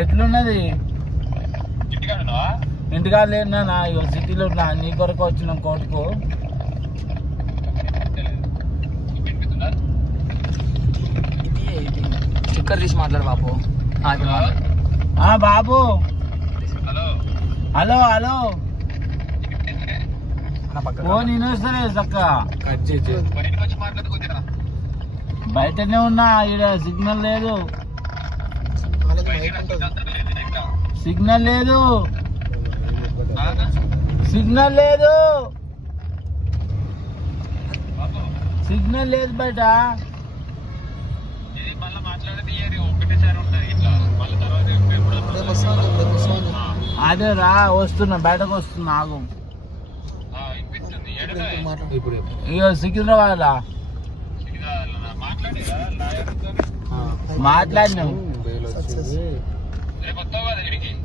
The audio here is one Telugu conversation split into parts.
ఎట్లున్నది? ఇంటికాడ లేనా నా ఇగో సిటీలో ఉన్నా నీ కొరకు వచ్చినాం కోర్టుకు. స్టిక్కర్ తీసి మాట్లాడు. ఆ బాబు. హలో? Hello hello. నా పక్కన ఓ నేను చక్క. బయటనే ఉన్నా ఈడ సిగ్నల్ లేదు. సిగ్నల్ లేదు. సిగ్నల్ లేదు. సిగ్నల్ లేదు బయట అదే రా వస్తున్నా బయటకు వస్తున్నా ఆగు. ఇగో సికింద్రాబాద్ మాట్లాడేదా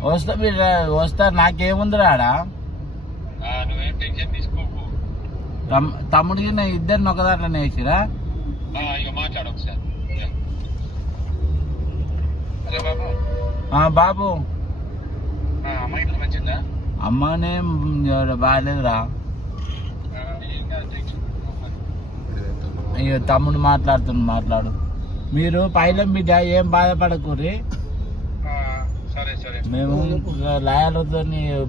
వస్తా మీరు వస్తా. నాకేముందిరా ఆడ? తమ్ముడికి నా ఇద్దరిని ఒకదాంట్లోనే వేసిరా? బాబు. అమ్మనే బాగాలేదురా. అయ్యో తమ్ముడు మాట్లాడుతున్నా మాట్లాడు. మీరు పైలం బిడ్డ ఏం బాధపడకూరి ఆ, సరే సరే. మేము లాయర్లతో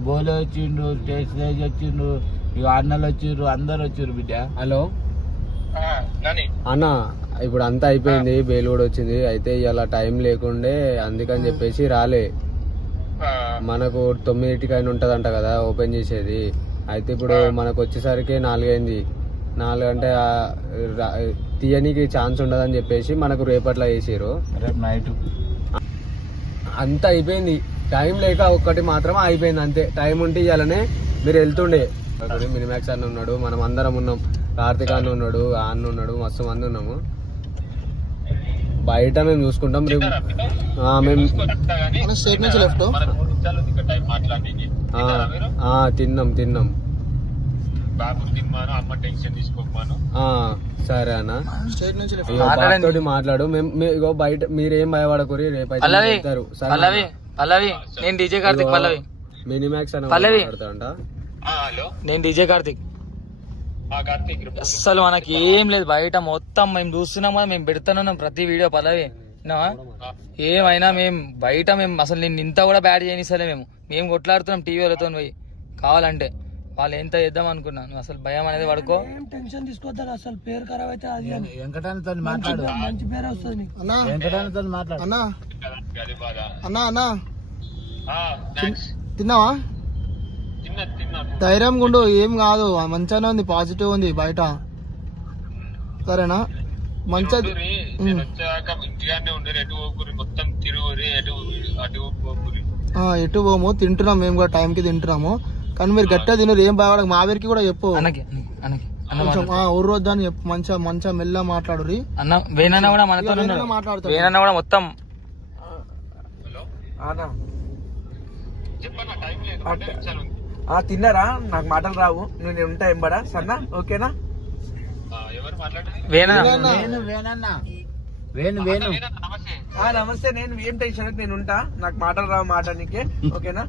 బోలే వచ్చిండు స్టేజ్ వచ్చిండు ఇక అన్నలు వచ్చిర్రు అందరు వచ్చిర్రు బిడ్డ. హలో? ఆ, నాని. అన్న ఇప్పుడు అంతా అయిపోయింది బెయిల్ కూడా వచ్చింది. అయితే ఇలా టైం లేకుండే అందుకని చెప్పేసి రాలే. మనకు తొమ్మిదింటికి అయిన ఉంటదంట కదా ఓపెన్ చేసేది. అయితే ఇప్పుడు మనకు వచ్చేసరికి నాలుగైంది. నాలుగు అంటే తీయనీకి ఛాన్స్ ఉండదని చెప్పేసి మనకు రేపట్లా చేసారు రేపు నైట్ అంతా అయిపోయింది. టైం లేక ఒక్కటి మాత్రం అయిపోయింది అంతే. టైం ఉంటే ఇవ్వాలనే మీరు వెళ్తుండే. మినిమాక్స్ అన్న ఉన్నాడు మనం అందరం ఉన్నాం. కార్తిక్ అన్న ఉన్నాడు ఆ అన్న ఉన్నాడు మస్తు మంది ఉన్నాము. బయట మేము చూసుకుంటాం రేపు. ఆ, మేము స్టేట్ నుంచి లెఫ్ట్? టైం మాట్లాడి ఆ, ఆ, తిన్నాం తిన్నాం. అమ్మ టెన్షన్ సరే అన్న. స్టేట్ నుంచి మాట్లాడు. మేము బయట మీరేం భయపడకూరి రేపు అయితే పల్లవి వెళ్తారు పల్లవి పల్లవి నేను డీజే కార్తిక్ పల్లవి. మినిమాక్స్ అని పల్లవి. నేను డీజే కార్తిక్. ఆ కార్తీక్ రిపోర్ట్ అస్సలు మనకి ఏం లేదు. బయట మొత్తం మేము చూస్తున్నాం కదా మేము పెడుతున్నాం ప్రతి వీడియో పల్లవి? ఏమైనా మేము బయట మేము అసలు నేను ఇంత కూడా బ్యాడ్ చేయనిస్తలే మేము. మేము కొట్లాడుతున్నాం టీవీ వాళ్ళతో పోయి. కావాలంటే. వాళ్ళు ఎంత చేద్దాం అనుకున్నాను? అసలు భయం అనేది పడుకో. వెంకటానితో మాట్లాడు. వెంకటానితో మాట్లాడు. అన్నా. అది బాధ. అన్నా అన్నా. ఆ, థాంక్స్. తిన్నావా? తిన్నా తిన్నా. ధైర్యం గుండు ఏం కాదు. మంచిగానే ఉంది పాజిటివ్ ఉంది బయట. సరేనా? ఆ, ఎటు పోము? తింటున్నాం మేము కూడా టైంకి తింటున్నాము. కానీ మీరు గట్టిగా తినరు ఏం బాగా మా వీరికి కూడా చెప్పు. అన్నకి అన్నకి, అన్నకి అన్న కొంచెం మాట్లాడు. అని చెప్పు. మంచిగా మంచిగా మెల్ల మాట్లాడురి అన్న వేనన్న కూడా మనతో మాట్లాడతాడు. మొత్తం. తిన్నారా? నాకు మాటలు రావు. నేను ఉంటా ఎంబడా సన్నా ఓకేనా? వేణు వేణన్న. వేణు వేణు. నమస్తే. ఆ నమస్తే. నేను ఏం టెన్షన్? నేను ఉంటా. నాకు మాటలు రావు మాట్లాడనీకే. ఓకేనా?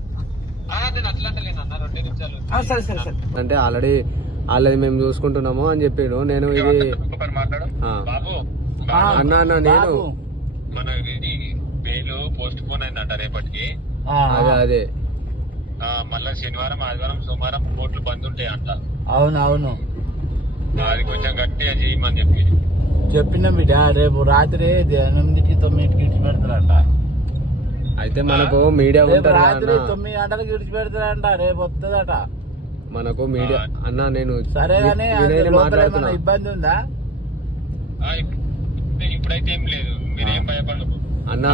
సరే సరే సరే. అంటే ఆల్రెడీ వాళ్ళది మేము చూసుకుంటున్నాము అని చెప్పిండు. నేను ఇది అన్న అన్న నేను. మన ఇది బెయిల్ పోస్ట్ పోన్ అయిందంట రేపటికి. అదే అదే. ఆ, మళ్ళా శనివారం ఆదివారం సోమవారం కోర్టులు బంద్ ఉంటాయి అంట. అవును అవును. అది కొంచెం గట్టిగా చేయమని చెప్పి. చెప్పిన బిడ్డ రేపు రాత్రి ఎనిమిదికి తొమ్మిదికి ఇడిచి పెడతారంట. అయితే మనకు మీడియా రాత్రి అన్న. తొమ్మిది గంటలకు ఇడిచి పెడతారంట రేపు వస్తుందట మనకు మీడియా అన్న నేను సరే కానీ మాట్లాడుతున్నా. ఇబ్బంది ఉందా? ఆ, ఇప్- ఇప్పుడైతే ఏం లేదు. మీరేం భయపడదు అన్న.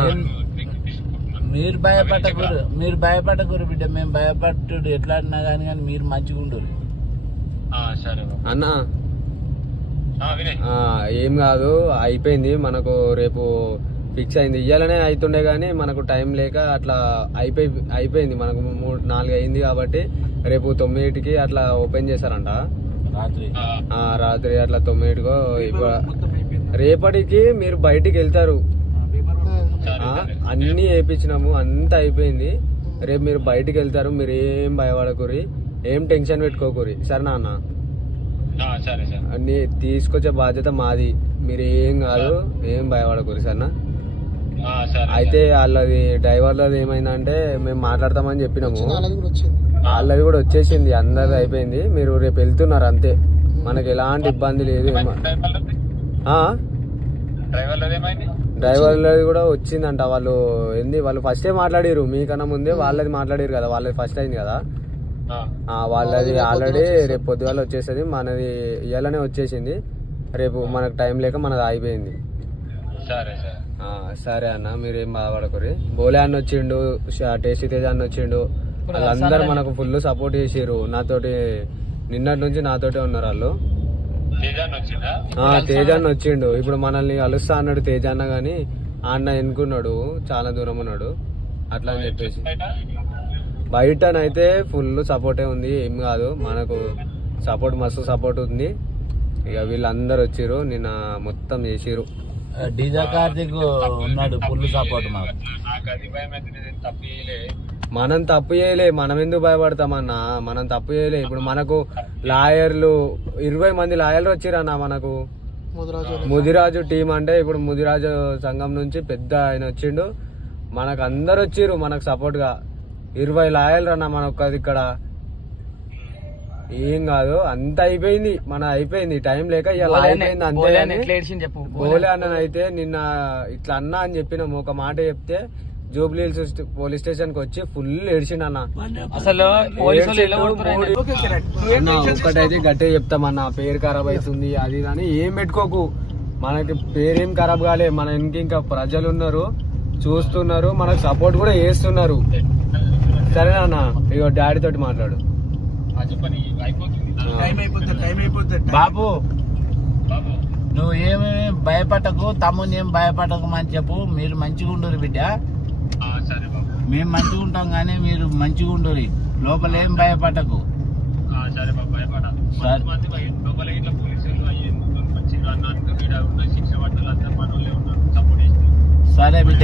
మీరు భయపడకూరు మీరు భయపడకూరు బిడ్డ. మేము భయపట్టుడు. ఎట్లా అన్నా కానీ కానీ మీరు మంచిగా ఉండరు. అన్న. ఆ, వినయ్ ఆ, ఏం కాదు. అయిపోయింది. మనకు రేపు ఫిక్స్ అయింది. ఇయ్యాలనే అవుతుండే కానీ మనకు టైం లేక అట్లా అయిపోయి అయిపోయింది. మనకు మూడు నాలుగు అయింది కాబట్టి రేపు తొమ్మిదింటికి అట్లా ఓపెన్ చేశారంట. రాత్రి. రాత్రి అట్లా తొమ్మిదిటికో ఇప్పుడు రేపటికి మీరు బయటికి వెళ్తారు. అన్ని వేయించినాము. అంతా అయిపోయింది. రేపు మీరు బయటికి వెళ్తారు. మీరు ఏం భయపడకూరి ఏం టెన్షన్ పెట్టుకోకూరి సరే నాన్న ఆ, సరే సరే. అన్ని తీసుకొచ్చే బాధ్యత మాది. మీరు ఏం కాదు ఏం భయపడకూరి సరేనా? అయితే వాళ్ళది డ్రైవర్లది ఏమైందంటే మేము మాట్లాడతామని చెప్పినాము. వాళ్ళది కూడా వచ్చేసింది అందరిది అయిపోయింది. మీరు రేపు వెళ్తున్నారు అంతే. మనకి ఎలాంటి ఇబ్బంది లేదు? డ్రైవర్లది? కూడా వచ్చిందంట. వాళ్ళు ఏంది? వాళ్ళు ఫస్టే మాట్లాడారు మీకన్నా ముందే వాళ్ళది మాట్లాడారు కదా. వాళ్ళది ఫస్ట్ అయింది కదా. ఆ, ఆ, వాళ్ళది ఆల్రెడీ రేపు పొద్దుగాల వచ్చేస్తుంది మనది ఇయ్యాలనే వచ్చేసింది. రేపు మనకు టైం లేక మనది అయిపోయింది సరే సరే. సరే అన్న మీరేం బాధపడకూరి బోలే అన్న వచ్చిండు ష- టేస్టీ తేజ అన్న వచ్చిండు. వాళ్ళందరూ మనకు ఫుల్ సపోర్ట్ చేసిర్రు. నాతోటి నిన్నటి నుంచి నాతోటే ఉన్నారు వాళ్ళు. తేజ అన్న వచ్చిండు. ఇప్పుడు మనల్ని కలుస్తా అన్నాడు తేజ అన్న గాని ఆ అన్న ఎన్నుకున్నాడు? చాలా దూరం ఉన్నాడు. అట్లా అని చెప్పేసి. బయట బయటనైతే ఫుల్ సపోర్టే ఉంది. ఏం కాదు మనకు సపోర్ట్ మస్తు సపోర్ట్ ఉంది. ఇక వీళ్ళందరూ వచ్చిర్రు నిన్న మొత్తం చేసిర్రు. డీజా కార్తిక్ ఉన్నాడు ఫుల్ సపోర్ట్ మాకు. నాకు అది భయం అయితే నేను తప్పు చేయలే. మనం తప్పు చేయలే మనం ఎందుకు భయపడతామన్నా? మనం తప్పు చేయలే. ఇప్పుడు మనకు లాయర్లు ఇరవై మంది లాయర్లు వచ్చిరన్న మనకు. ముదిరాజు ముదిరాజు టీం అంటే ఇప్పుడు ముదిరాజు సంఘం నుంచి పెద్ద ఆయన వచ్చిండు. మనకు అందరు వచ్చిర్రు మనకు సపోర్ట్గా. ఇరవై లాయర్లు అన్న మనొక్కది ఇక్కడ. ఏం కాదు అంత అయిపోయింది మన అయిపోయింది. టైం లేక ఇలా అయిపోయింది అంతే చెప్పు అన్న అయితే నిన్న ఇట్లా అన్నా అని చెప్పినాము ఒక మాట చెప్తే జూబ్లీ హిల్స్ పోలీస్ స్టేషన్కి వచ్చి ఫుల్ ఏడ్చిండు అన్న. అసలు ఒక్కటైతే గట్టే చెప్తామన్న పేరు ఖరాబ్ అవుతుంది అది కానీ ఏం పెట్టుకోకు. మనకి పేరేం ఖరాబ్ కాలే మన ఇంక ఇంకా ప్రజలు ఉన్నారు చూస్తున్నారు మనకు సపోర్ట్ కూడా చేస్తున్నారు. సరేనా అన్న? ఇగో డాడీ తోటి మాట్లాడు. బాబు బాబు. నువ్వు ఏమి భయపడకు తమ్ముని ఏం భయపడకు అని చెప్పు. మీరు మంచిగా ఉండరు బిడ్డ. ఆ, సరే బాబు. మేము మంచిగా ఉంటాం కానీ మీరు మంచిగా ఉండరు లోపల ఏం భయపడకు. సరే బిడ్డ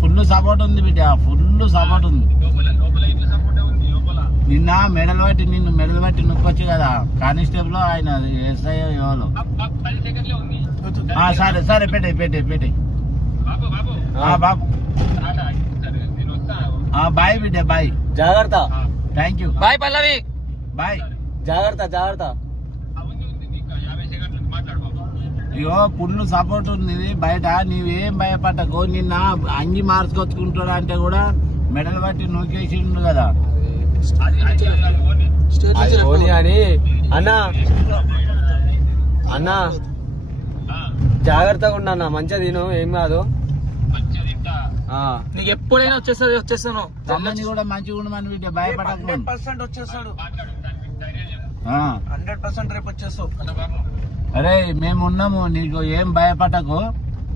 ఫుల్ సపోర్ట్ ఉంది బిడ్డ ఫుల్ సపోర్ట్ ఉంది లోపల లోపల ఇట్లా సపోర్ట్ ఉంది లోపల నిన్న మెడల్ బట్టి నిన్ను మెడల్ బట్టి నొక్కొచ్చు కదా. కానిస్టేబుల్ ఆయన ఎస్ఐ ఎవరు? సరే సరే. పెట్టే పెట్టే పెట్టే. బాబు బాయ్ బిడ్డ బాయ్. జాగ్రత్త. Thank you bye Pallavi. Bye. జాగ్రత్త జాగ్రత్త. అయ్యో పుల్లు సపోర్ట్ ఉంది బయట నీవేం భయపడకు. నిన్న అంగి మార్చుకొచ్చుకుంటారా అంటే కూడా మెడల్ బట్టి నూకేసిండు కదా. అది అని అన్న. అన్న. ఆ, జాగ్రత్తగా ఉండన్న మంచిగా తిను ఏం కాదు. నీకు ఎప్పుడైనా వచ్చేస్తుంది వచ్చేస్తాను. తమ్మని కూడా మంచిగా ఉండమని భయపడకు హండ్రెడ్ పర్సెంట్ వచ్చేస్తాడు. మాట్లాడు దానికి ధైర్యం చెప్పు ఆ, హండ్రెడ్ పర్సెంట్ రేపు వచ్చేస్తావు. అరే మేము ఉన్నాము నీకు ఏం భయపడకు.